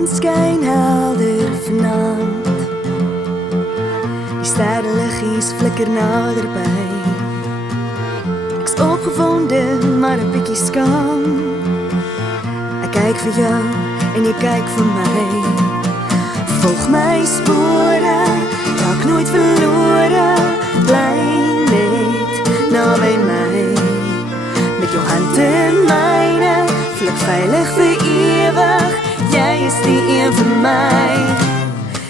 maan skyn helder vanaand. Die sterrenliggies flikker naderby. Ek's opgewonde, maar 'n bietjie skaam. Ek kyk vir jou en jy kyk vir my. Volg my spore, raak nooit verlore. Bly net naby my. Met jou hand in myne, vlug veilig vir ewig. Jy is die een vir my.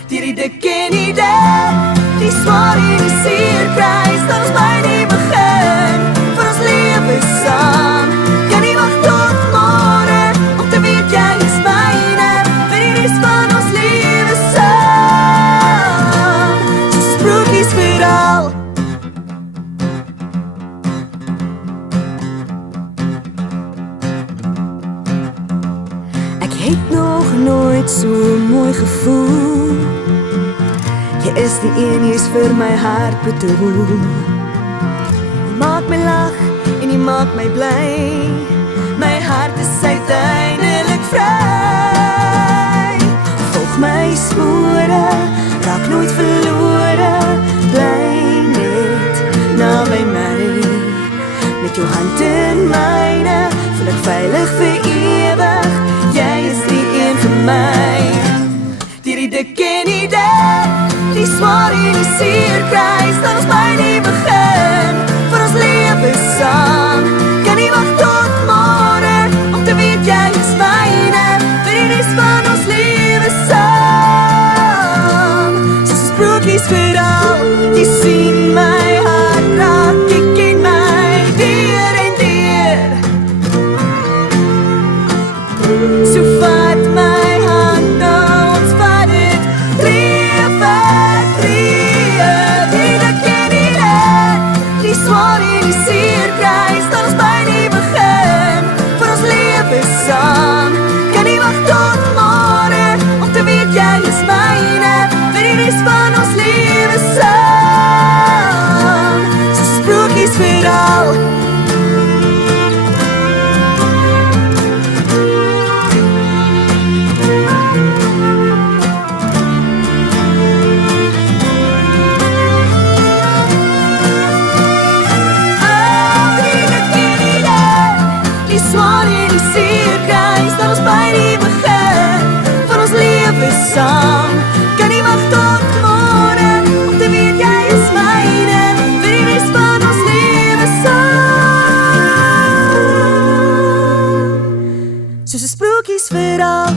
Deur die dik en die dun, die swaar en die seer kry, staan ons by die begin van ons lewe saam. Kan nie wag tot môre om te weet jy is myne vir die res van ons lewe saam. Soos sprokies vir al. Ek het nog nooit so mooi gevoel. Jy is die een, jy is vir my hart bedoel. Jy maak my lag en jy maak my bly. My hart is uiteindelik vry. Volg my spore, raak nooit verlore. Bly net naby my. Met jou hand in myne, vlug veilig vir ewig. Jy is die een vir my. Deur die dik en die dun, die swaar en die seer kry, staan ons by die begin van ons lewe saam. Kan nie wag tot môre om te weet jy is myne vir die res van ons lewe saam. Soos sprokies vir al, jy sien my hart raak, jy ken my deur en deur. So vat my hand nou, ons vat dit tree vir tree. Die dik en die dun, die swaar en die seer kry, staan ons by die begin van ons lewe saam. Kan nie wag tot môre om te weet jy is myne vir die res van ons lewe saam. Soos sprokies vir al. Swaar en die seer kry, staan ons by die begin van ons lewe saam. Kan nie wag tot môre om te weet jy is myne vir die res van ons lewe saam. Soos sprokies vir al.